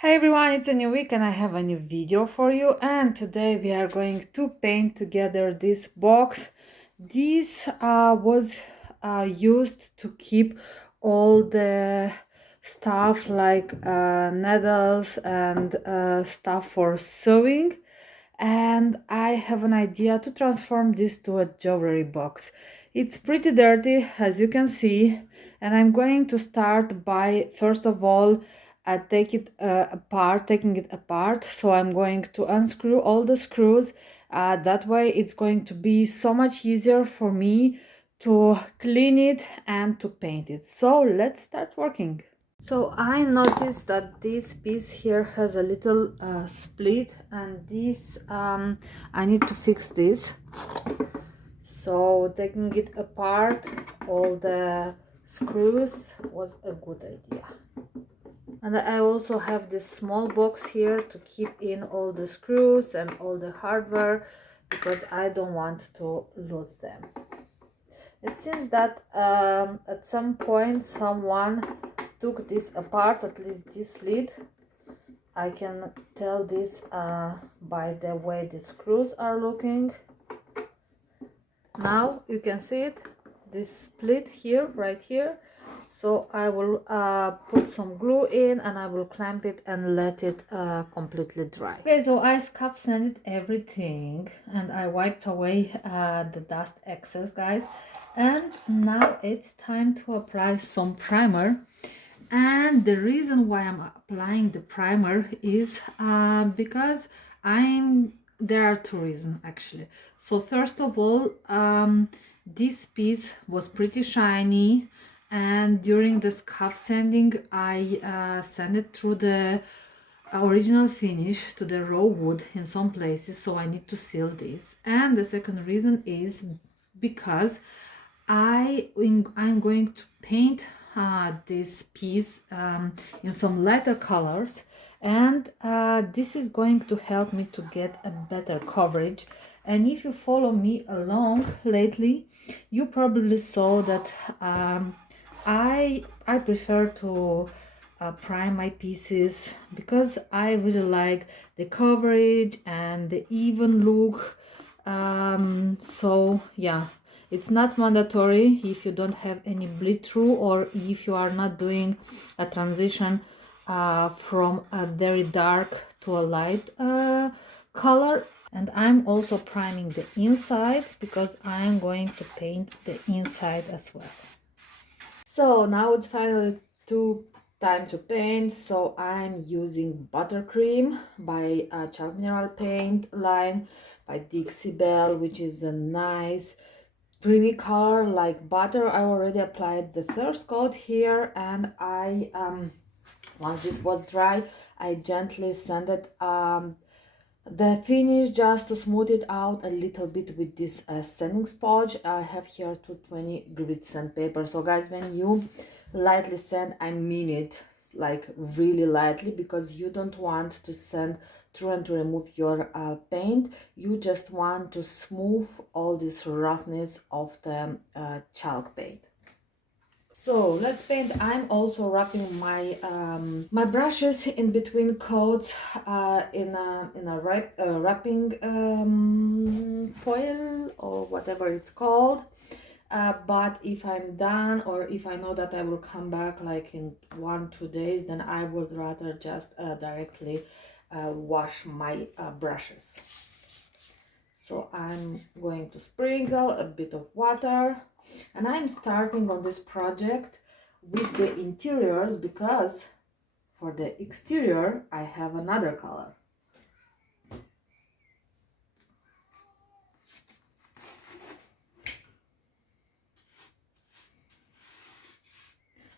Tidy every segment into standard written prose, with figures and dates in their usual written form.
Hey everyone, it's a new week and I have a new video for you, and today we are going to paint together this box. This was used to keep all the stuff like needles and stuff for sewing, and I have an idea to transform this to a jewelry box. It's pretty dirty, as you can see, and I'm going to start by first of all taking it apart. So I'm going to unscrew all the screws. That way it's going to be so much easier for me to clean it and to paint it. So let's start working. So I noticed that this piece here has a little split, and this I need to fix this. So taking it apart, all the screws was a good idea. And I also have this small box here to keep in all the screws and all the hardware, because I don't want to lose them. It seems that at some point someone took this apart, at least this lid. I can tell this by the way the screws are looking. Now you can see it, this split here, right here. So I will put some glue in and I will clamp it and let it completely dry. Okay, so I scuff sanded everything and I wiped away the dust excess, guys. And now it's time to apply some primer. And the reason why I'm applying the primer is because there are two reasons actually. So first of all, this piece was pretty shiny, and during the scuff sanding I sanded through the original finish to the raw wood in some places, so I need to seal this. And the second reason is because I'm going to paint this piece in some lighter colors, and this is going to help me to get a better coverage. And if you follow me along lately, you probably saw that I prefer to prime my pieces because I really like the coverage and the even look. So yeah, it's not mandatory if you don't have any bleed through, or if you are not doing a transition from a very dark to a light color. And I'm also priming the inside because I'm going to paint the inside as well. So now it's finally time to paint. So I'm using Buttercream by Chalk Mineral Paint line by Dixie Belle, which is a nice creamy color like butter. I already applied the first coat here, and I once this was dry, I gently sanded the finish just to smooth it out a little bit with this sanding sponge. I have here 220 grit sandpaper. So guys, when you lightly sand, I mean it like really lightly, because you don't want to sand through and to remove your paint. You just want to smooth all this roughness of the chalk paint. So let's paint. I'm also wrapping my my brushes in between coats in a wrapping foil or whatever it's called. But if I'm done, or if I know that I will come back like in 1-2 days, then I would rather just directly wash my brushes. So I'm going to sprinkle a bit of water, and I'm starting on this project with the interiors because for the exterior I have another color.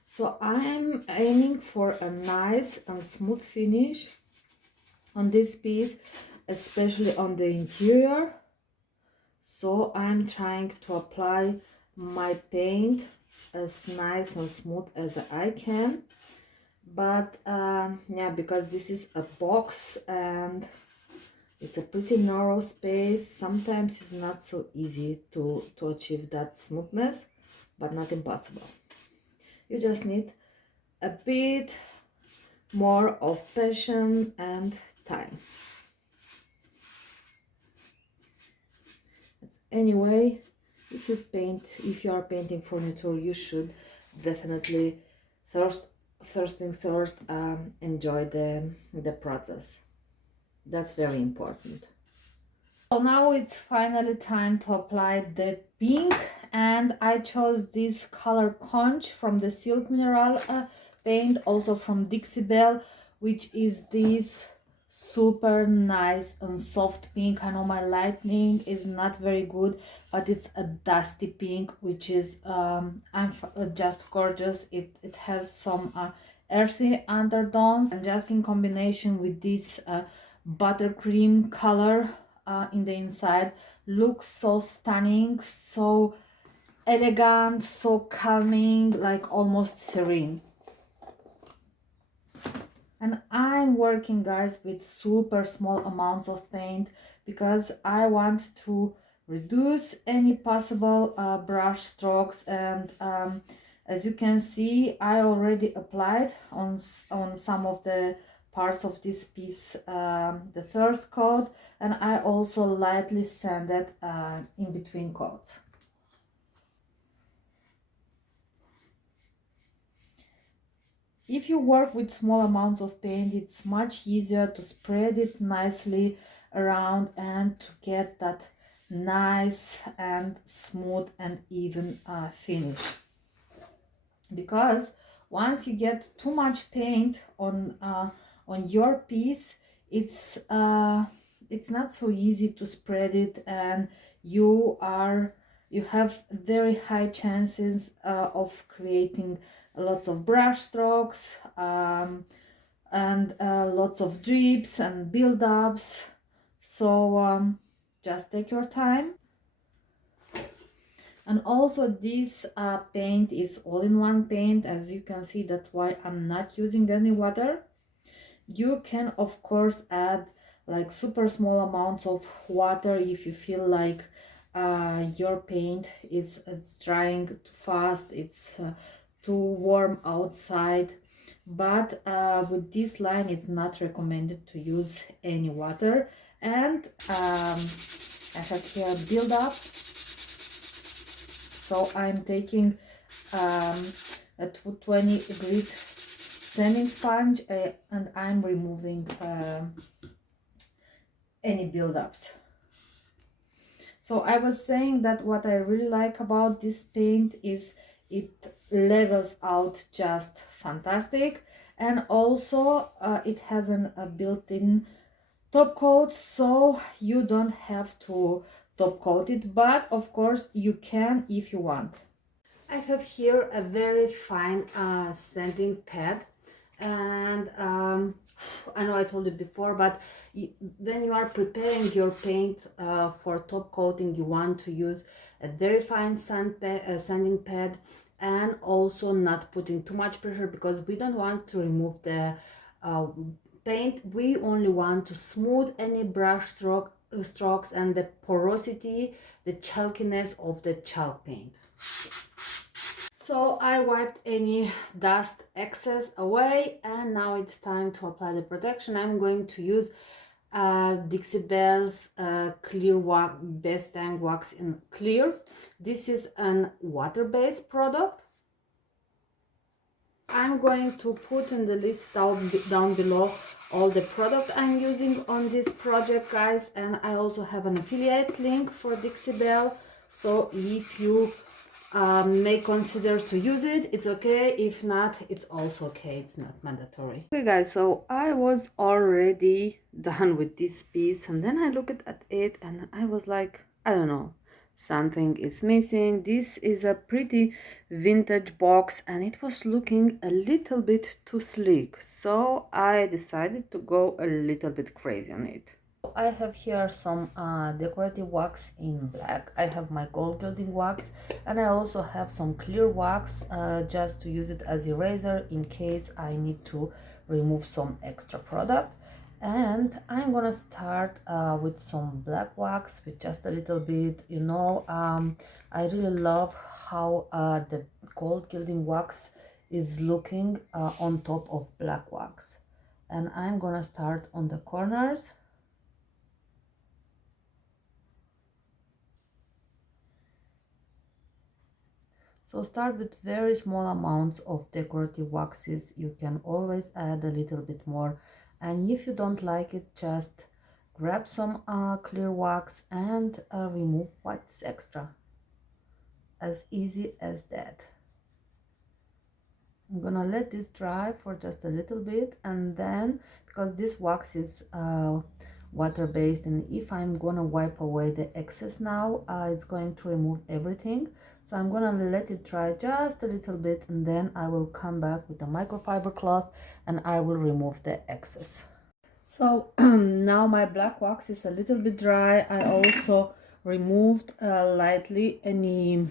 So I'm aiming for a nice and smooth finish on this piece, especially on the interior. So I'm trying to apply my paint as nice and smooth as I can. But yeah, because this is a box and it's a pretty narrow space, sometimes it's not so easy to achieve that smoothness, but not impossible. You just need a bit more of passion and time. Anyway, if you are painting furniture, you should definitely first things first, enjoy the process. That's very important. So now it's finally time to apply the pink, and I chose this color Conch from the Silk Mineral paint, also from Dixie Belle, which is this super nice and soft pink. I know my lighting is not very good, but it's a dusty pink, which is just gorgeous. It has some earthy undertones, and just in combination with this buttercream color in the inside, looks so stunning, so elegant, so calming, like almost serene. And I'm working, guys, with super small amounts of paint because I want to reduce any possible brush strokes. And as you can see, I already applied on some of the parts of this piece the first coat, and I also lightly sanded in between coats. If you work with small amounts of paint, it's much easier to spread it nicely around and to get that nice and smooth and even finish. Because once you get too much paint on your piece, it's not so easy to spread it, and you have very high chances of creating lots of brush strokes and lots of drips and build-ups. So just take your time. And also this paint is all-in-one paint, as you can see. That's why I'm not using any water. You can of course add like super small amounts of water if you feel like your paint is drying too fast, it's too warm outside. But with this line, it's not recommended to use any water. And I have here build up. So I'm taking a 220 grit sanding sponge and I'm removing any buildups. So I was saying that what I really like about this paint is it levels out just fantastic, and also it has a built-in top coat, so you don't have to top coat it, but of course you can if you want. I have here a very fine sanding pad, and I know I told you before, but when you are preparing your paint for top coating, you want to use a very fine sanding pad, and also not putting too much pressure, because we don't want to remove the paint. We only want to smooth any brush strokes and the porosity, the chalkiness of the chalk paint. So I wiped any dust excess away, and now it's time to apply the protection. I'm going to use Dixie Belle's clear wax, best tang wax in clear. This is an water-based product. I'm going to put in the list down below all the product I'm using on this project, guys, and I also have an affiliate link for Dixie Belle, so if you may consider to use it, it's okay. If not, it's also okay. It's not mandatory. Okay, guys, so I was already done with this piece, and then I looked at it and I was like, I don't know, something is missing. This is a pretty vintage box and it was looking a little bit too sleek, so I decided to go a little bit crazy on it. I have here some decorative wax in black. I have my gold gilding wax, and I also have some clear wax just to use it as eraser in case I need to remove some extra product. And I'm gonna start with some black wax, with just a little bit, you know. I really love how the gold gilding wax is looking on top of black wax. and I'm gonna start on the corners. So start with very small amounts of decorative waxes. You can always add a little bit more, and if you don't like it, just grab some clear wax and remove what's extra. As easy as that. I'm gonna let this dry for just a little bit, and then because this wax is water-based, and if I'm gonna wipe away the excess now, it's going to remove everything. So I'm gonna let it dry just a little bit, and then I will come back with a microfiber cloth and I will remove the excess. So now my black wax is a little bit dry. I also removed lightly any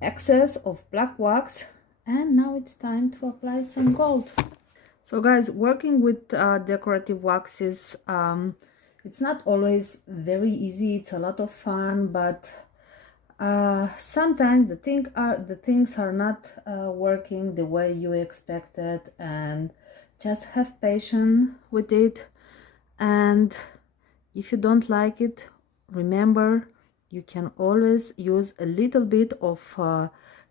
excess of black wax, and now it's time to apply some gold. So guys, working with decorative waxes, it's not always very easy. It's a lot of fun, but sometimes the things are not working the way you expected, and just have patience with it. And if you don't like it, remember you can always use a little bit of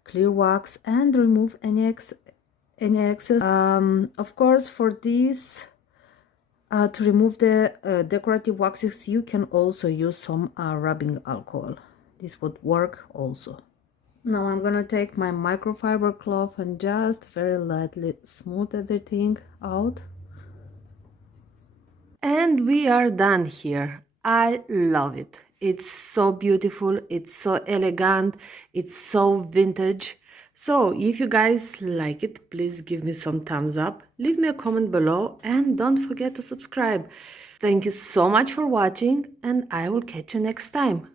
clear wax and remove any excess. Of course, for these to remove the decorative waxes, you can also use some rubbing alcohol. This would work also. Now I'm gonna take my microfiber cloth and just very lightly smooth everything out. And we are done here. I love it. It's so beautiful, it's so elegant, it's so vintage. So if you guys like it, please give me some thumbs up, leave me a comment below, and don't forget to subscribe. Thank you so much for watching, and I will catch you next time.